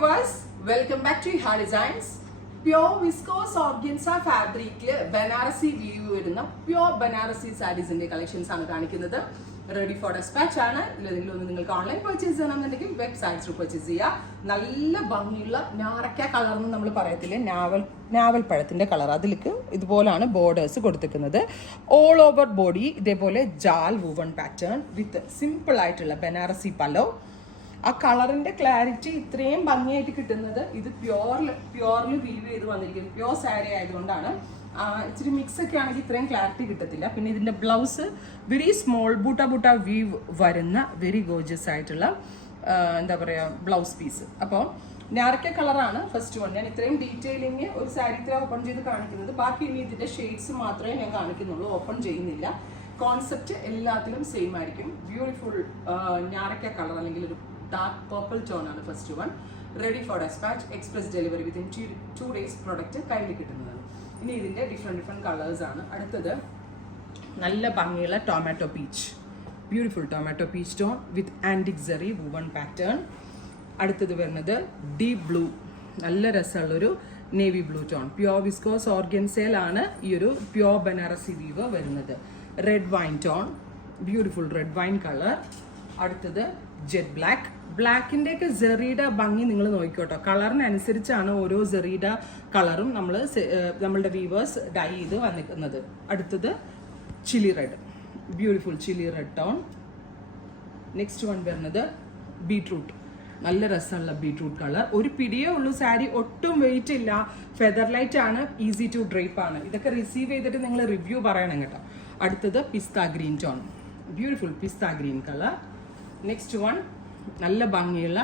viewers, welcome back to Iha Designs. Pure viscose organza fabric Banarasi view വരുന്ന pure Banarasi sarees ന്റെ collections ആണ് കാണിക്കുന്നത്. Ready for dispatch ആണ്. ഇതിലൊന്നും നിങ്ങൾക്ക് ഓൺലൈൻ പർച്ചേസ് ചെയ്യണമെന്നുണ്ടെങ്കിൽ വെബ്സൈറ്റ് ത്രൂ പർച്ചേസ് ചെയ്യാം. നല്ല ഭംഗിയുള്ള ഞാറക്ക കളർ എന്ന് നമ്മൾ പറയത്തില്ലേ, നാവൽ പഴത്തിന്റെ കളർ, അതിലേക്ക് ഇതുപോലാണ് ബോർഡേഴ്സ് കൊടുത്തിരിക്കുന്നത്. ഓൾ ഓവർ ബോഡി ഇതേപോലെ ജാൽ വൂവൺ പാറ്റേൺ വിത്ത് സിമ്പിൾ ആയിട്ടുള്ള ബനാറസി പലോ. ആ കളറിന്റെ ക്ലാരിറ്റി ഇത്രയും ഭംഗിയായിട്ട് കിട്ടുന്നത് ഇത് പ്യോർലി വീവ് ചെയ്ത് വന്നിരിക്കുന്നത് പ്യോർ സാരി ആയതുകൊണ്ടാണ്. ഇച്ചിരി മിക്സ് ഒക്കെ ആണെങ്കിൽ ഇത്രയും ക്ലാരിറ്റി കിട്ടത്തില്ല. പിന്നെ ഇതിന്റെ ബ്ലൗസ് വെരി സ്മോൾ ബൂട്ട വീവ് വരുന്ന വെരി ഗോർജിയസ് ആയിട്ടുള്ള എന്താ പറയുക ബ്ലൗസ് പീസ്. അപ്പോൾ ഞാറക്ക കളറാണ് ഫസ്റ്റ് വൺ. ഞാൻ ഇത്രയും ഡീറ്റെയിലിങ് ഒരു സാരി ഇത്ര ഓപ്പൺ ചെയ്ത് കാണിക്കുന്നത്. ബാക്കി ഇനി ഇതിന്റെ ഷെയ്ഡ്സ് മാത്രമേ ഞാൻ കാണിക്കുന്നുള്ളൂ, ഓപ്പൺ ചെയ്യുന്നില്ല. കോൺസെപ്റ്റ് എല്ലാത്തിലും സെയിം ആയിരിക്കും. ബ്യൂട്ടിഫുൾ ഞാറക്ക കളർ അല്ലെങ്കിൽ ഒരു ഡാർക്ക് പർപ്പിൾ ടോൺ ആണ് first one. Ready for despatch, express delivery within 2 days product കയ്യിൽ കിട്ടുന്നതാണ്. ഇനി ഇതിൻ്റെ ഡിഫറെൻറ്റ് കളേഴ്സ് ആണ്. അടുത്തത് നല്ല ഭംഗിയുള്ള tomato peach, beautiful tomato peach tone with antique zari woven pattern. അടുത്തത് വരുന്നത് ഡീപ് ബ്ലൂ, നല്ല രസമുള്ളൊരു navy blue tone. Pure viscose ഓർഗൻസയിലാണ് ഈ ഒരു പ്യോർ ബനാറസി വീവ് വരുന്നത്. Red wine tone, beautiful red wine colour. അടുത്തത് ജെറ്റ് ബ്ലാക്ക്. ബ്ലാക്കിൻ്റെയൊക്കെ ജെറിയുടെ ഭംഗി നിങ്ങൾ നോക്കിക്കോട്ടോ, കളറിനനുസരിച്ചാണ് ഓരോ ജെറിയുടെ കളറും നമ്മളുടെ വീവേഴ്സ് ഡൈ ചെയ്ത് വന്നിരിക്കുന്നത്. അടുത്തത് chilli red, beautiful chilli red tone. Next one വരുന്നത് ബീട്രൂട്ട്, നല്ല രസമുള്ള ബീട്രൂട്ട് കളർ. ഒരു പിടിയേ ഉള്ളൂ സാരി, ഒട്ടും വെയിറ്റ് ഇല്ല, ഫെദർ ലൈറ്റ് ആണ്, ഈസി ടു ഡ്രേപ്പ് ആണ്. ഇതൊക്കെ റിസീവ് ചെയ്തിട്ട് നിങ്ങൾ റിവ്യൂ പറയണം കേട്ടോ. അടുത്തത് പിസ്ത ഗ്രീൻ ടോൺ, ബ്യൂട്ടിഫുൾ പിസ്ത ഗ്രീൻ കളർ. നെക്സ്റ്റ് വൺ നല്ല ഭംഗിയുള്ള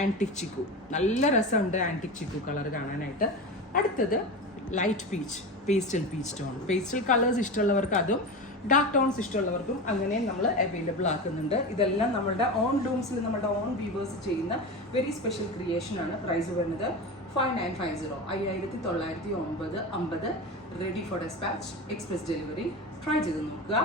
ആൻറ്റിക് ചിക്കു, നല്ല രസമുണ്ട് ആൻറ്റിക് ചിക്കു കളർ കാണാനായിട്ട്. അടുത്തത് light peach, pastel peach tone. Pastel colours ഇഷ്ടമുള്ളവർക്ക് അതും, ഡാർക്ക് ടോൺസ് ഇഷ്ടമുള്ളവർക്കും അങ്ങനെ നമ്മൾ അവൈലബിൾ ആക്കുന്നുണ്ട്. ഇതെല്ലാം നമ്മുടെ ഓൺ ലൂംസിൽ നമ്മുടെ ഓൺ വീവേഴ്സ് ചെയ്യുന്ന വെരി സ്പെഷ്യൽ ക്രിയേഷൻ ആണ്. പ്രൈസ് വരുന്നത് 5950, 5950. Ready for despatch, express delivery. Try ചെയ്ത് നോക്കുക.